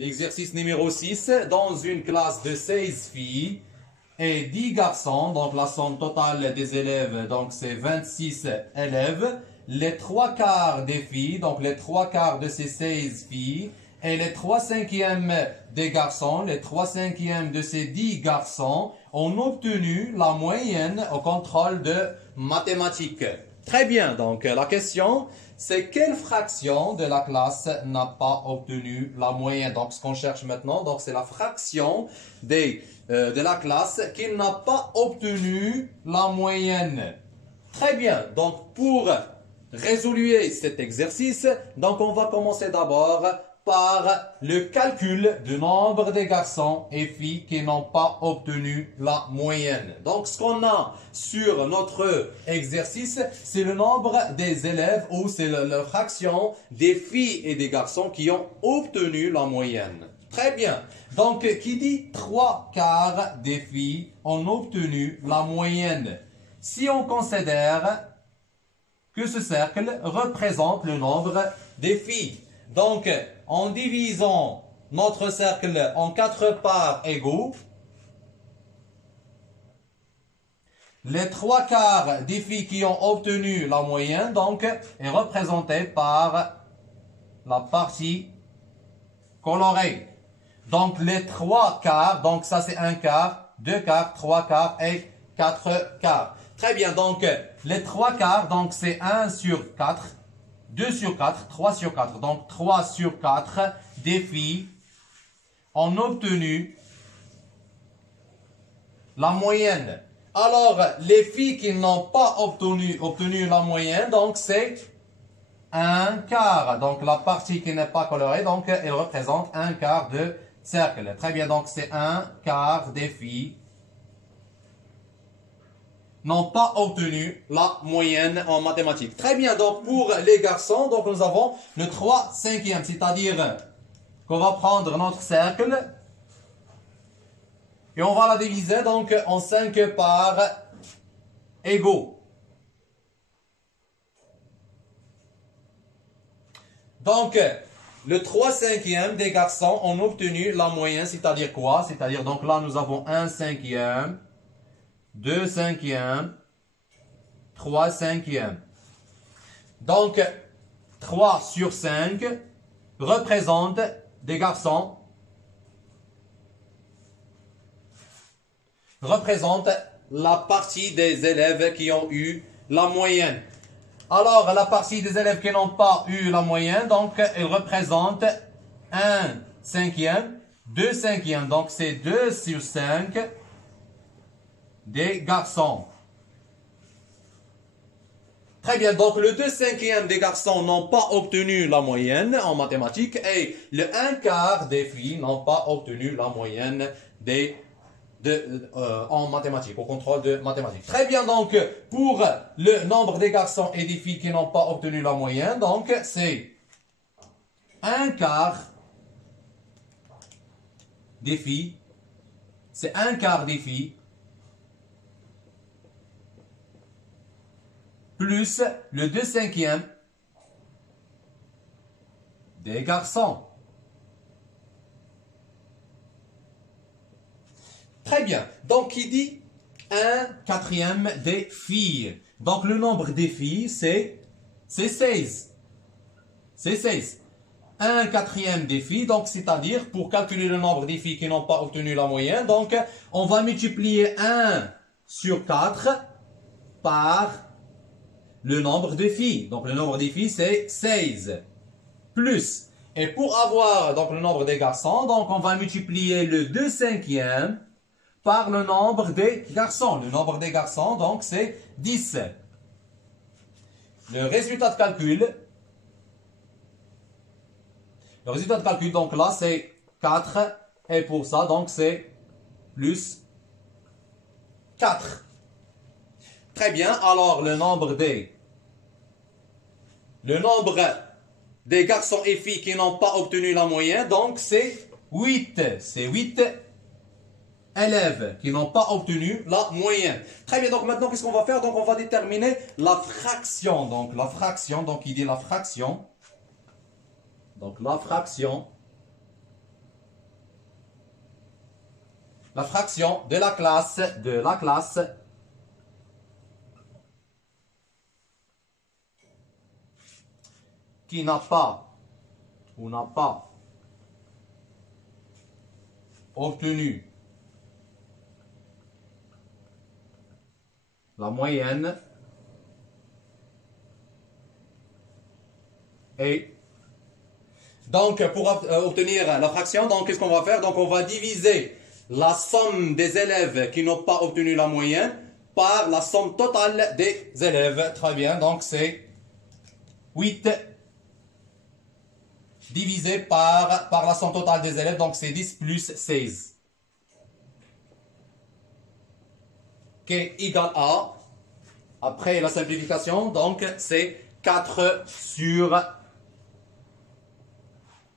L'exercice numéro 6, dans une classe de 16 filles et 10 garçons, donc la somme totale des élèves, donc c'est 26 élèves, les 3/4 des filles, donc les 3/4 de ces 16 filles, et les 3/5 des garçons, les 3/5 de ces 10 garçons, ont obtenu la moyenne au contrôle de mathématiques. Très bien, donc la question, c'est quelle fraction de la classe n'a pas obtenu la moyenne? Donc ce qu'on cherche maintenant, donc c'est la fraction de la classe qui n'a pas obtenu la moyenne. Très bien, donc pour résoudre cet exercice, donc on va commencer d'abord par le calcul du nombre de garçons et filles qui n'ont pas obtenu la moyenne. Donc, ce qu'on a sur notre exercice, c'est le nombre des élèves ou c'est la fraction des filles et des garçons qui ont obtenu la moyenne. Très bien. Donc, qui dit 3/4 des filles ont obtenu la moyenne? Si on considère que ce cercle représente le nombre des filles. Donc, en divisant notre cercle en 4 parts égaux, les 3/4 des filles qui ont obtenu la moyenne, donc, est représenté par la partie colorée. Donc, les 3/4, donc ça c'est 1/4, 2/4, 3/4 et 4/4. Très bien, donc, les 3/4, donc c'est 1 sur 4. 2 sur 4, 3 sur 4. Donc, 3 sur 4 des filles ont obtenu la moyenne. Alors, les filles qui n'ont pas obtenu la moyenne, donc c'est 1/4. Donc, la partie qui n'est pas colorée, donc elle représente 1/4 de cercle. Très bien, donc c'est 1/4 des filles n'ont pas obtenu la moyenne en mathématiques. Très bien, donc pour les garçons, donc nous avons le 3/5, c'est-à-dire qu'on va prendre notre cercle et on va la diviser donc en 5 parts égaux. Donc, le 3/5 des garçons ont obtenu la moyenne, c'est-à-dire quoi? C'est-à-dire, donc là, nous avons 1/5, 2/5, 3/5. Donc, 3 sur 5 représente des garçons, représente la partie des élèves qui ont eu la moyenne. Alors, la partie des élèves qui n'ont pas eu la moyenne, donc, elle représente 1/5, 2/5. Donc, c'est 2 sur 5 des garçons. Très bien, donc le 2/5 des garçons n'ont pas obtenu la moyenne en mathématiques et le 1/4 des filles n'ont pas obtenu la moyenne en mathématiques, au contrôle de mathématiques. Très bien, donc pour le nombre des garçons et des filles qui n'ont pas obtenu la moyenne, donc c'est 1/4 des filles, c'est 1/4 des filles plus le 2/5 des garçons. Très bien. Donc, qui dit 1/4 des filles. Donc, le nombre des filles, c'est 16. C'est 16. 1/4 des filles, donc c'est-à-dire, pour calculer le nombre des filles qui n'ont pas obtenu la moyenne, donc, on va multiplier 1 sur 4 par le nombre de filles. Donc, le nombre des filles, c'est 16. Plus. Et pour avoir donc le nombre des garçons, donc on va multiplier le 2/5 par le nombre des garçons. Le nombre des garçons, donc, c'est 10. Le résultat de calcul, donc là, c'est 4. Et pour ça, donc, c'est plus 4. Très bien, alors le nombre des garçons et filles qui n'ont pas obtenu la moyenne, donc c'est 8. C'est 8 élèves qui n'ont pas obtenu la moyenne. Très bien, donc maintenant, qu'est-ce qu'on va faire? Donc, on va déterminer la fraction. Donc, la fraction, donc il dit la fraction. Donc, la fraction la fraction de la classe qui n'a pas obtenu la moyenne et donc pour obtenir la fraction, donc qu'est-ce qu'on va faire? Donc on va diviser la somme des élèves qui n'ont pas obtenu la moyenne par la somme totale des élèves. Très bien, donc c'est 8 divisé par la somme totale des élèves, donc c'est 10 plus 16. Qui est égal à, après la simplification, donc c'est 4 sur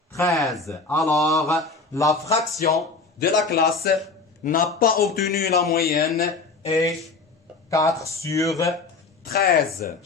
13. Alors, la fraction de la classe n'a pas obtenu la moyenne et 4 sur 13.